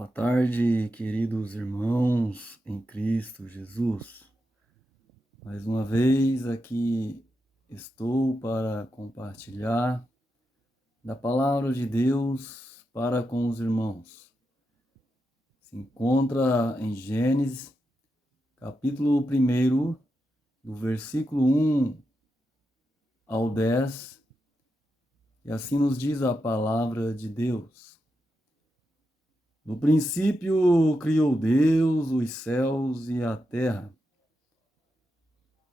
Boa tarde, queridos irmãos em Cristo Jesus. Mais uma vez aqui estou para compartilhar da palavra de Deus para com os irmãos. Se encontra em Gênesis, capítulo 1, do versículo 1 ao 10, e assim nos diz a palavra de Deus. No princípio criou Deus os céus e a terra.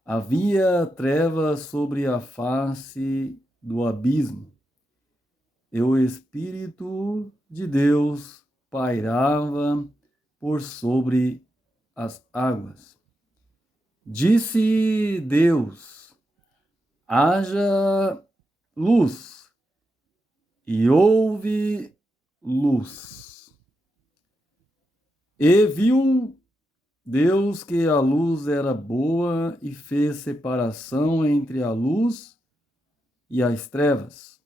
Havia trevas sobre a face do abismo, e o Espírito de Deus pairava por sobre as águas. Disse Deus: haja luz, e houve luz. E viu Deus que a luz era boa e fez separação entre a luz e as trevas.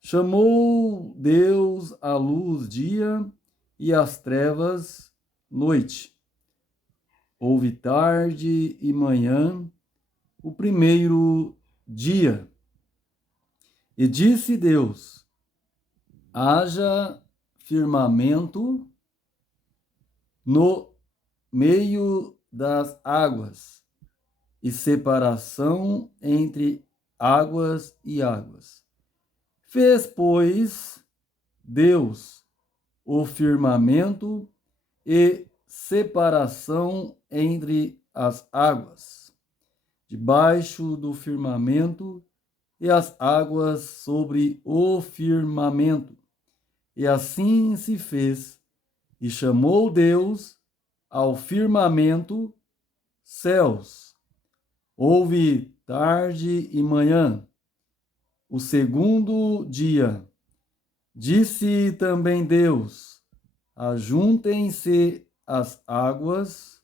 Chamou Deus a luz dia e as trevas noite. Houve tarde e manhã, o primeiro dia. E disse Deus: haja firmamento no meio das águas, e separação entre águas e águas. Fez, pois, Deus o firmamento e separação entre as águas, debaixo do firmamento, e as águas sobre o firmamento. E assim se fez, e chamou Deus ao firmamento céus. Houve tarde e manhã, o segundo dia. Disse também Deus: ajuntem-se as águas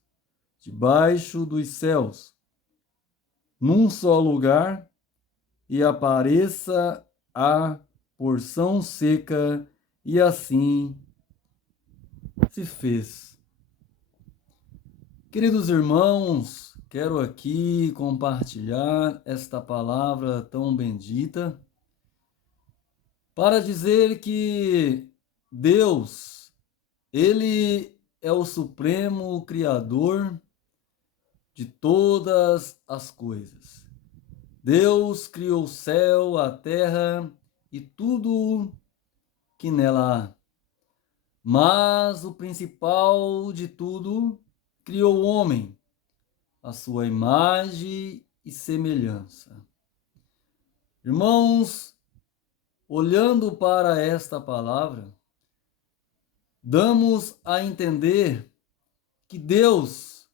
debaixo dos céus, num só lugar, e apareça a porção seca, e assim se fez. Queridos irmãos, quero aqui compartilhar esta palavra tão bendita para dizer que Deus, Ele é o supremo Criador de todas as coisas. Deus criou o céu, a terra e tudo que nela há. Mas o principal de tudo, criou o homem, a sua imagem e semelhança. Irmãos, olhando para esta palavra, damos a entender que Deus,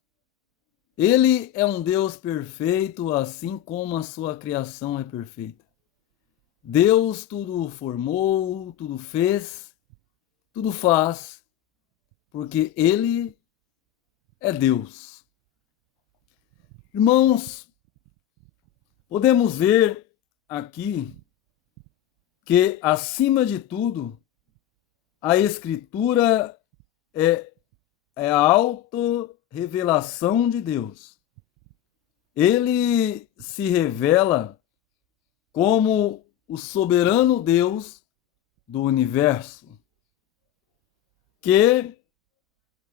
Ele é um Deus perfeito, assim como a sua criação é perfeita. Deus tudo formou, tudo fez, tudo faz, porque Ele é Deus. Irmãos, podemos ver aqui que, acima de tudo, a Escritura é a autorrevelação de Deus. Ele se revela como o soberano Deus do universo, que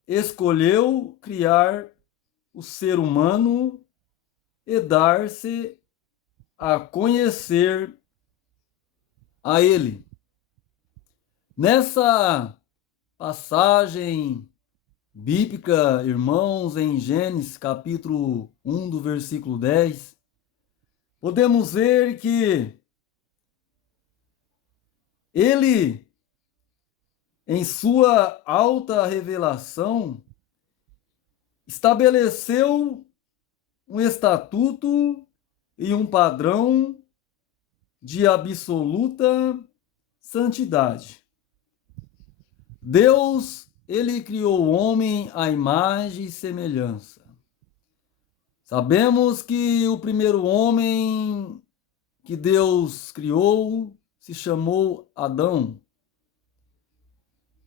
escolheu criar o ser humano e dar-se a conhecer a Ele. Nessa passagem bíblica, irmãos, em Gênesis capítulo 1, do versículo 10, podemos ver que Ele, em sua alta revelação, estabeleceu um estatuto e um padrão de absoluta santidade. Deus, Ele criou o homem à imagem e semelhança. Sabemos que o primeiro homem que Deus criou se chamou Adão.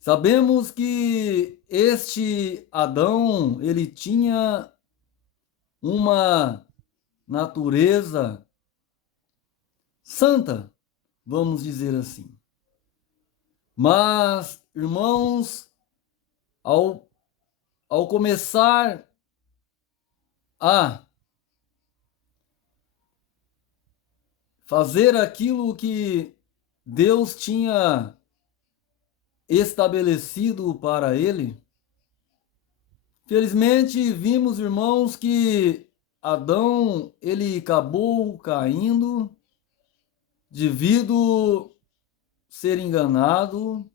Sabemos que este Adão, ele tinha uma natureza santa, vamos dizer assim. Mas, irmãos, ao começar a fazer aquilo que Deus tinha estabelecido para ele, felizmente vimos, irmãos, que Adão, ele acabou caindo devido ser enganado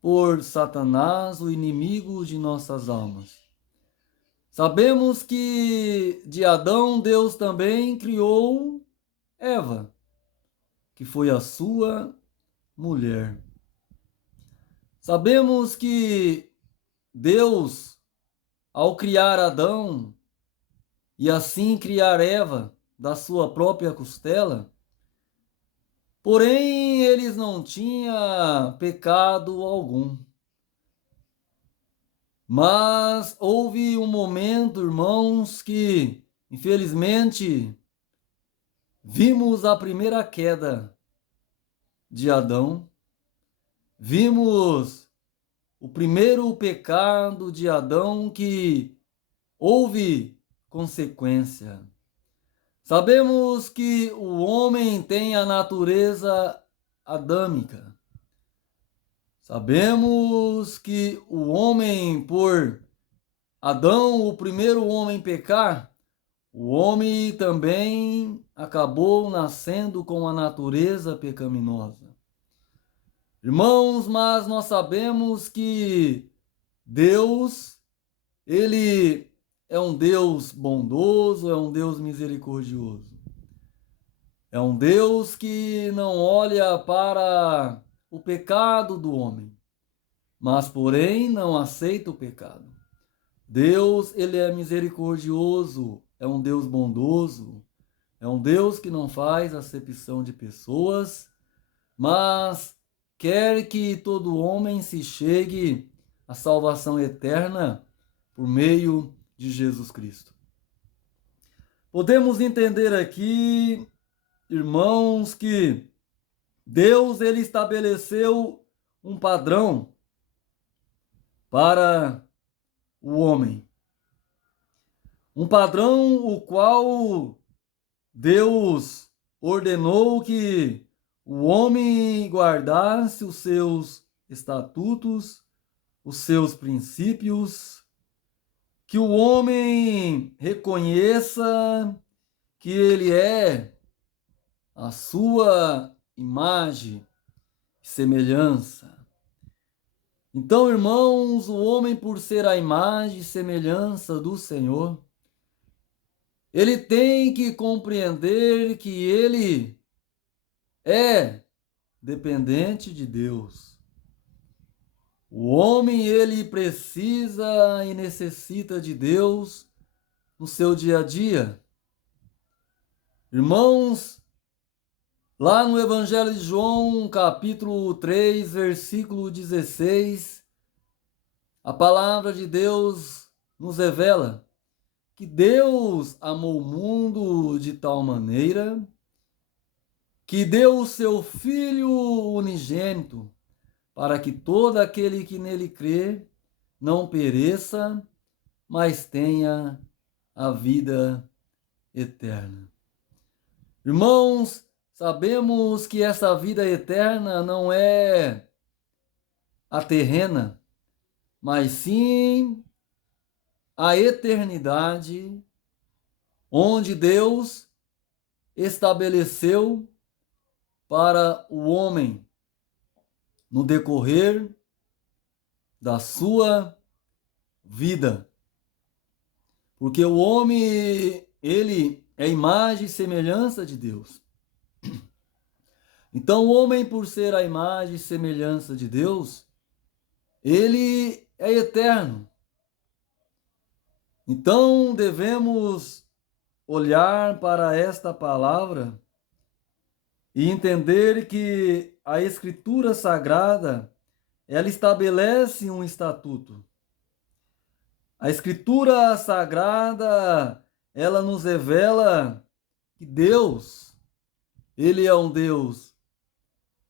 por Satanás, o inimigo de nossas almas. Sabemos que de Adão Deus também criou Eva, que foi a sua mulher. Sabemos que Deus, ao criar Adão e assim criar Eva da sua própria costela, porém eles não tinham pecado algum. Mas houve um momento, irmãos, que infelizmente vimos a primeira queda de Adão, vimos o primeiro pecado de Adão que houve consequência. Sabemos que o homem tem a natureza adâmica. Sabemos que o homem, por Adão, o primeiro homem pecar, o homem também acabou nascendo com a natureza pecaminosa. Irmãos, mas nós sabemos que Deus, ele é um Deus bondoso, é um Deus misericordioso. É um Deus que não olha para o pecado do homem, mas porém não aceita o pecado. Deus, ele é misericordioso, é um Deus bondoso, é um Deus que não faz acepção de pessoas, mas quer que todo homem se chegue à salvação eterna por meio de Jesus Cristo. Podemos entender aqui, irmãos, que Deus, ele estabeleceu um padrão para o homem. Um padrão o qual Deus ordenou que o homem guardasse os seus estatutos, os seus princípios, que o homem reconheça que ele é a sua imagem e semelhança. Então, irmãos, o homem, por ser a imagem e semelhança do Senhor, ele tem que compreender que ele é dependente de Deus. O homem, ele precisa e necessita de Deus no seu dia a dia. Irmãos, lá no Evangelho de João, capítulo 3, versículo 16, a palavra de Deus nos revela que Deus amou o mundo de tal maneira que deu o seu Filho unigênito, para que todo aquele que nele crê não pereça, mas tenha a vida eterna. Irmãos, sabemos que essa vida eterna não é a terrena, mas sim a eternidade, onde Deus estabeleceu para o homem no decorrer da sua vida. Porque o homem, ele é imagem e semelhança de Deus. Então, o homem, por ser a imagem e semelhança de Deus, ele é eterno. Então, devemos olhar para esta palavra e entender que a Escritura Sagrada, ela estabelece um estatuto. A Escritura Sagrada, ela nos revela que Deus, ele é um Deus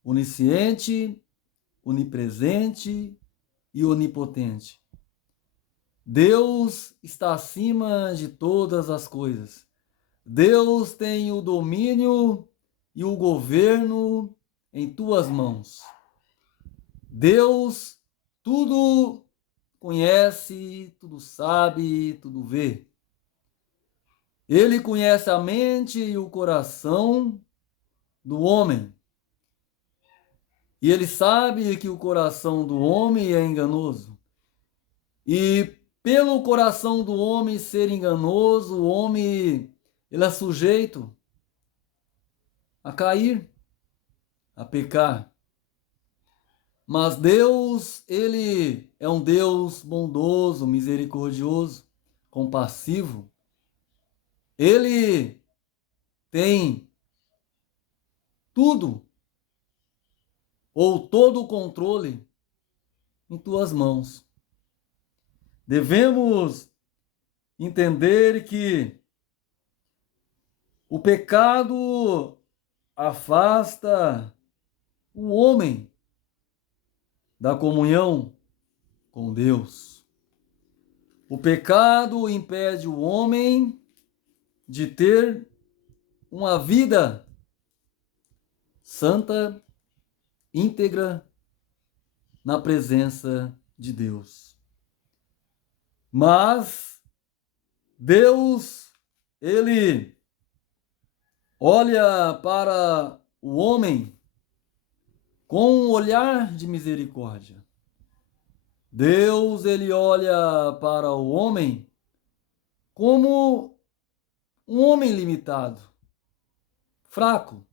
onisciente, onipresente e onipotente. Deus está acima de todas as coisas. Deus tem o domínio e o governo em tuas mãos. Deus tudo conhece, tudo sabe, tudo vê. Ele conhece a mente e o coração do homem. E ele sabe que o coração do homem é enganoso. E pelo coração do homem ser enganoso, o homem ele é sujeito a cair, a pecar. Mas Deus, ele é um Deus bondoso, misericordioso, compassivo. Ele tem tudo ou todo o controle em tuas mãos. Devemos entender que o pecado afasta o homem da comunhão com Deus. O pecado impede o homem de ter uma vida santa, íntegra, na presença de Deus. Mas Deus, ele olha para o homem com um olhar de misericórdia. Deus, ele olha para o homem como um homem limitado, fraco,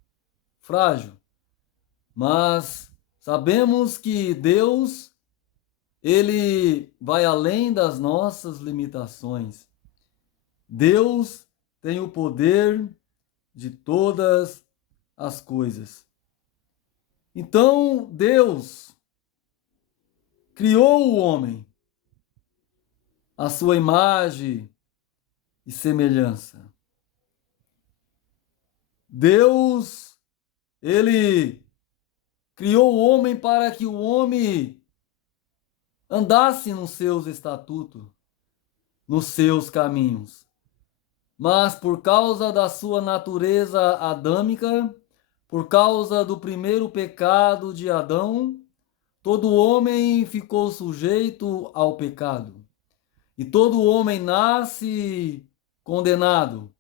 frágil. Mas sabemos que Deus, ele vai além das nossas limitações. Deus tem o poder de todas as coisas. Então, Deus criou o homem à sua imagem e semelhança. Deus, ele criou o homem para que o homem andasse nos seus estatutos, nos seus caminhos. Mas por causa da sua natureza adâmica, por causa do primeiro pecado de Adão, todo homem ficou sujeito ao pecado. E todo homem nasce condenado,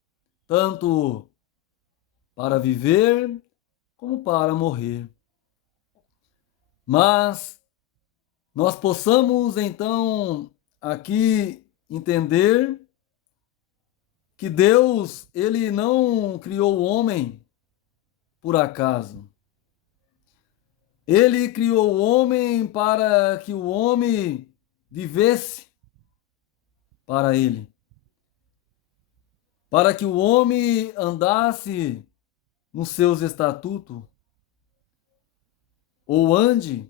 tanto para viver como para morrer. Mas nós possamos então aqui entender que Deus, ele não criou o homem por acaso. Ele criou o homem para que o homem vivesse para ele. Para que o homem andasse nos seus estatutos, ou ande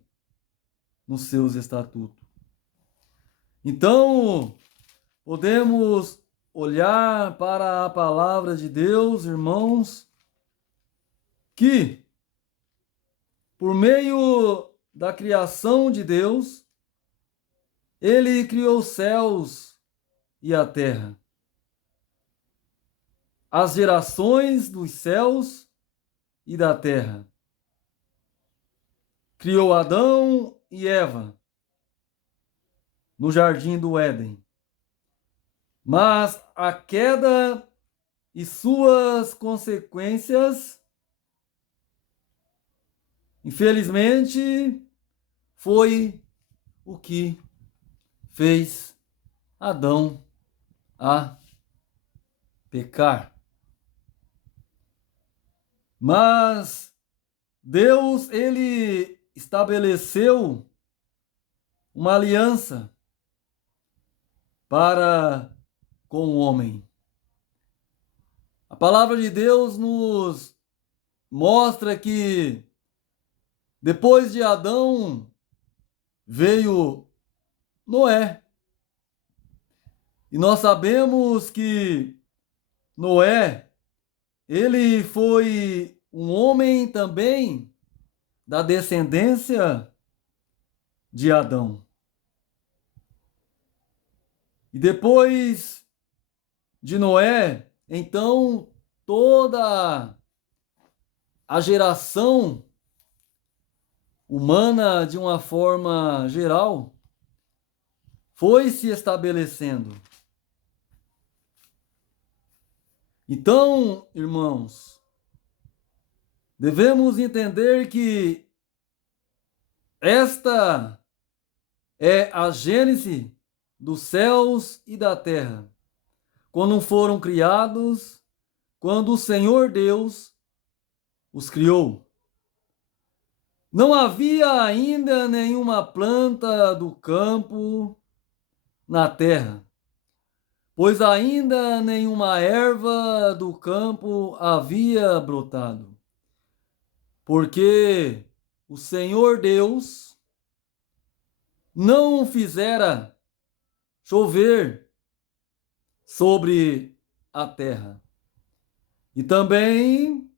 nos seus estatutos. Então, podemos olhar para a palavra de Deus, irmãos, que por meio da criação de Deus, ele criou os céus e a terra. As gerações dos céus e da terra. Criou Adão e Eva no jardim do Éden. Mas a queda e suas consequências, infelizmente, foi o que fez Adão a pecar. Mas Deus, ele estabeleceu uma aliança para com o homem. A palavra de Deus nos mostra que depois de Adão veio Noé. E nós sabemos que Noé, ele foi um homem também da descendência de Adão. E depois de Noé, então toda a geração humana, de uma forma geral, foi se estabelecendo. Então, irmãos, devemos entender que esta é a gênese dos céus e da terra, quando foram criados, quando o Senhor Deus os criou. Não havia ainda nenhuma planta do campo na terra, pois ainda nenhuma erva do campo havia brotado, porque o Senhor Deus não fizera chover sobre a terra. E também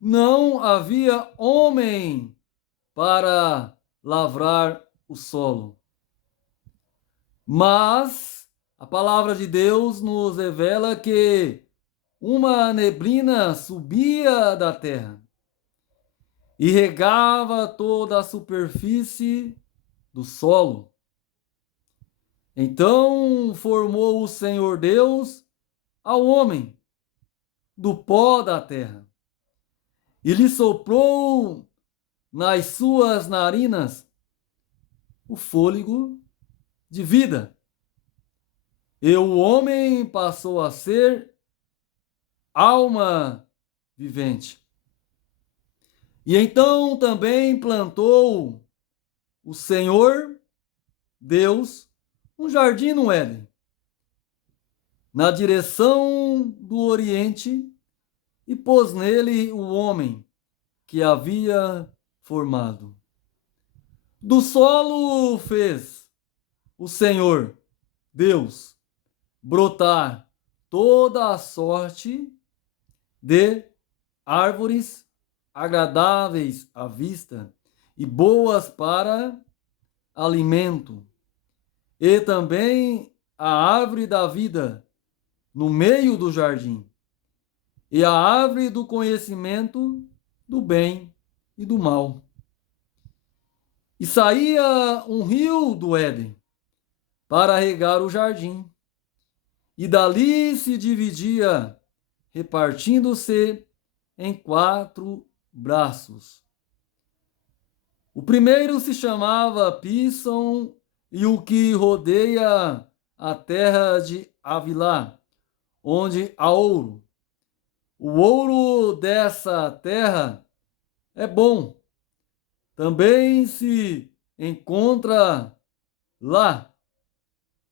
não havia homem para lavrar o solo. Mas a palavra de Deus nos revela que uma neblina subia da terra e regava toda a superfície do solo. Então formou o Senhor Deus ao homem do pó da terra e lhe soprou nas suas narinas o fôlego de vida. E o homem passou a ser alma vivente. E então também plantou o Senhor Deus um jardim no Éden, na direção do Oriente, e pôs nele o homem que havia formado. Do solo fez o Senhor Deus brotar toda a sorte de árvores agradáveis à vista e boas para alimento, e também a árvore da vida no meio do jardim, e a árvore do conhecimento do bem e do mal. E saía um rio do Éden para regar o jardim, e dali se dividia, repartindo-se em 4 braços. O primeiro se chamava Pison, e o que rodeia a terra de Havilá, onde há ouro. O ouro dessa terra é bom. Também se encontra lá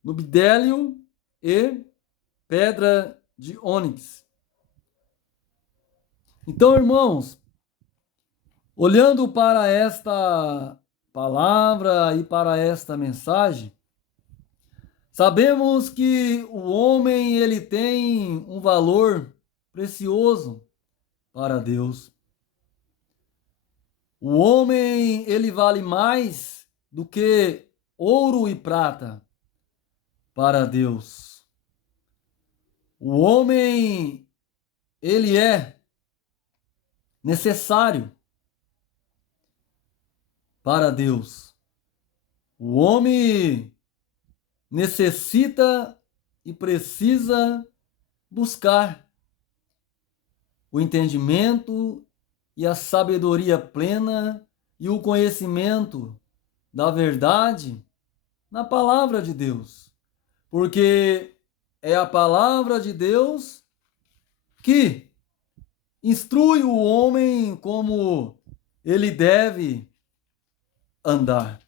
no bidélio e pedra de ônix. Então, irmãos, olhando para esta palavra e para esta mensagem, sabemos que o homem ele tem um valor precioso para Deus. O homem ele vale mais do que ouro e prata para Deus. O homem ele é necessário para Deus. O homem necessita e precisa buscar o entendimento e a sabedoria plena e o conhecimento da verdade na palavra de Deus. Porque é a palavra de Deus que instrui o homem como ele deve andar.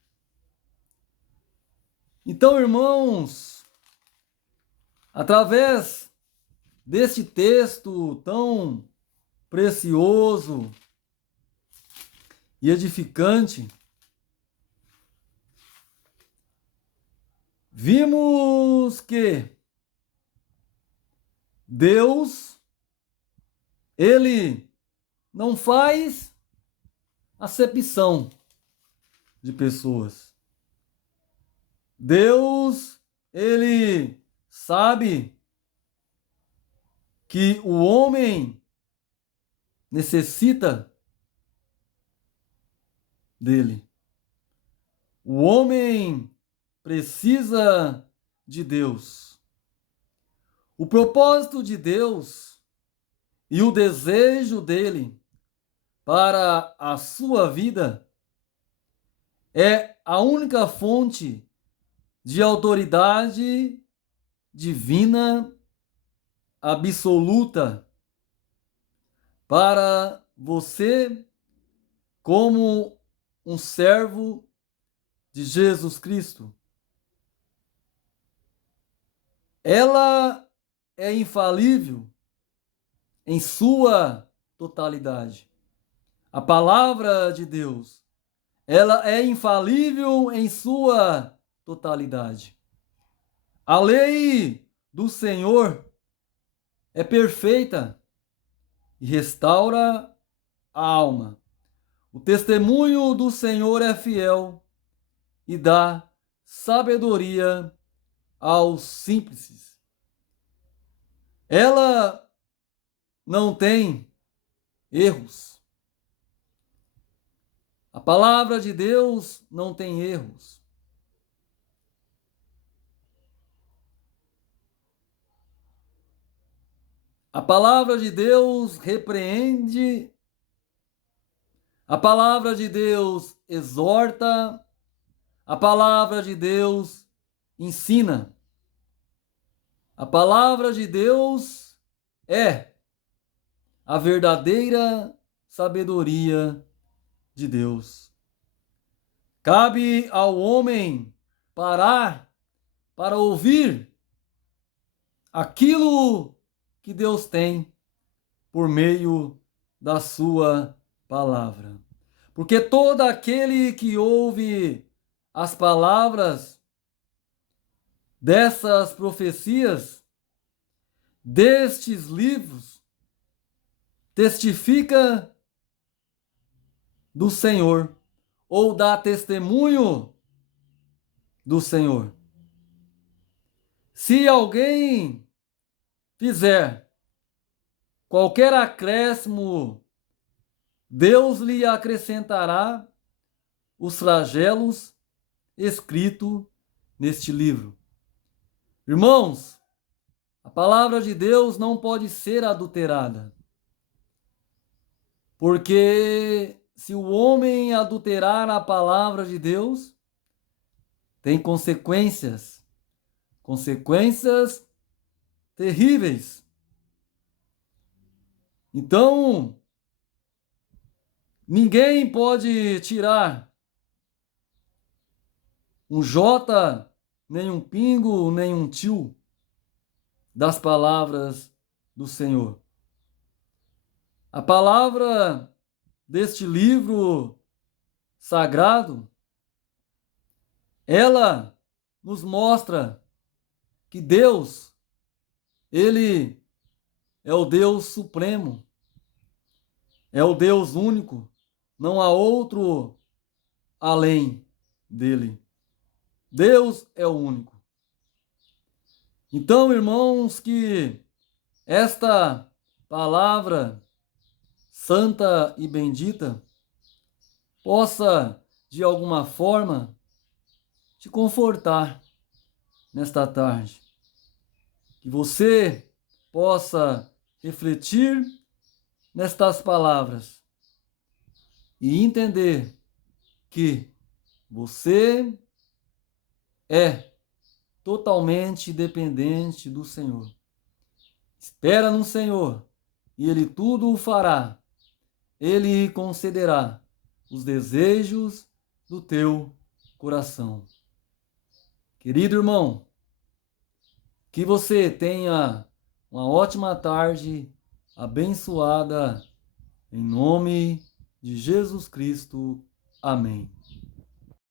Então, irmãos, através deste texto tão precioso e edificante, vimos que Deus, ele não faz acepção de pessoas. Deus, ele sabe que o homem necessita dele. O homem precisa de Deus. O propósito de Deus e o desejo dele para a sua vida é a única fonte de autoridade divina absoluta para você como um servo de Jesus Cristo. Ela é infalível em sua totalidade. A palavra de Deus, ela é infalível em sua totalidade. A lei do Senhor é perfeita e restaura a alma. O testemunho do Senhor é fiel e dá sabedoria aos simples. Ela não tem erros. A palavra de Deus não tem erros. A palavra de Deus repreende, a palavra de Deus exorta, a palavra de Deus ensina. A palavra de Deus é a verdadeira sabedoria de Deus. Cabe ao homem parar para ouvir aquilo que Deus tem por meio da sua palavra. Porque todo aquele que ouve as palavras dessas profecias, destes livros, testifica do Senhor ou dá testemunho do Senhor. Se alguém fizer qualquer acréscimo, Deus lhe acrescentará os flagelos escritos neste livro. Irmãos, a palavra de Deus não pode ser adulterada. Porque se o homem adulterar a palavra de Deus, tem consequências terríveis. Então, ninguém pode tirar um J, nem um pingo, nem um tio das palavras do Senhor. A palavra deste livro sagrado, ela nos mostra que Deus, ele é o Deus supremo, é o Deus único, não há outro além dele. Deus é o único. Então, irmãos, que esta palavra santa e bendita possa, de alguma forma, te confortar nesta tarde. Que você possa refletir nestas palavras e entender que você é totalmente dependente do Senhor. Espera no Senhor e Ele tudo o fará. Ele concederá os desejos do teu coração. Querido irmão, que você tenha uma ótima tarde, abençoada, em nome de Jesus Cristo. Amém.